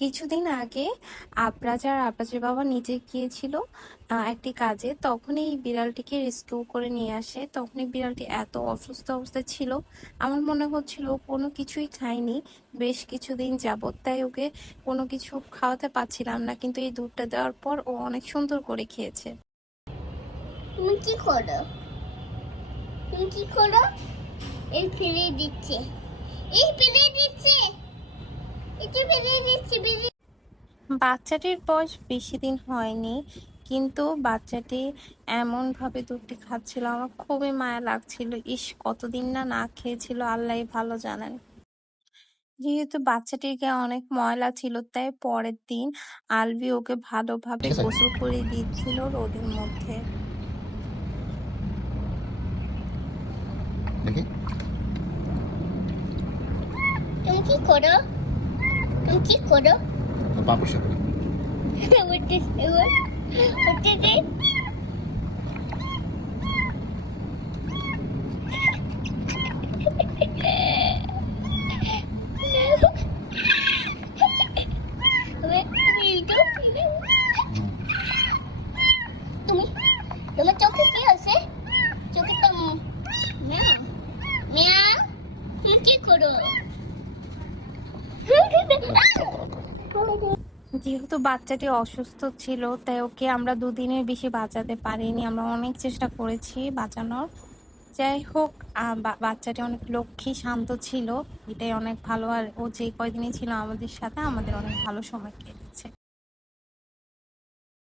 কিছুদিন আগে আবরাজ আর আবরাজের বাবা নিচে গিয়েছিল একটি কাজে। তখন এই বিড়ালটিকে রেস্কিউ করে নিয়ে আসে। তখন বিড়ালটি এত অসুস্থ অবস্থায় ছিল, আমার মনে হচ্ছিল কোনো কিছুই খায়নি, বেশ কিছুদিন যাবত তাই ওকে কোনো কিছু খাওয়াতে পারছিলাম না, কিন্তু এই দুধটা দেওয়ার পর ও অনেক সুন্দর করে খেয়েছে। তুমি কি করো? তুমি কি করো? এই ফেলে দিচ্ছে। এই ফেলে দিচ্ছে এটা ফেলে দিচ্ছে ফেলে বাচ্চাটির বয়স বেশি দিন হয়নি কিন্তু বাচ্চাটি এমনভাবে দুধটি খাচ্ছিল আমার খুবই মায়া লাগছিল। ইস কতদিন না না খেয়েছিল আল্লাহ ভালো জানেন। যেহেতু বাচ্চাটির গায়ে অনেক ময়লা ছিল তাই পরের দিন আলবি ওকে ভালোভাবে গোসল করে দিচ্ছিল রোদের মধ্যে। তুমি কি করো? কি করো? পরিষ্কার করি উঠতে উঠতে দে তুমি তোমার চোখে কি আছে? চোখে তো মিয়া। মিয়া তুমি কি করো? যেহেতু বাচ্চাটি অসুস্থ ছিল, তাই ওকে আমরা দুদিনের বেশি বাঁচাতে পারিনি। আমরা অনেক চেষ্টা করেছি বাঁচানোর। যাই হোক বাচ্চাটি অনেক লক্ষ্মী, শান্ত ছিল। এটাই অনেক ভালো। আর ও যে কয়দিনই ছিল আমাদের সাথে, আমাদের অনেক ভালো সময় কেটেছে।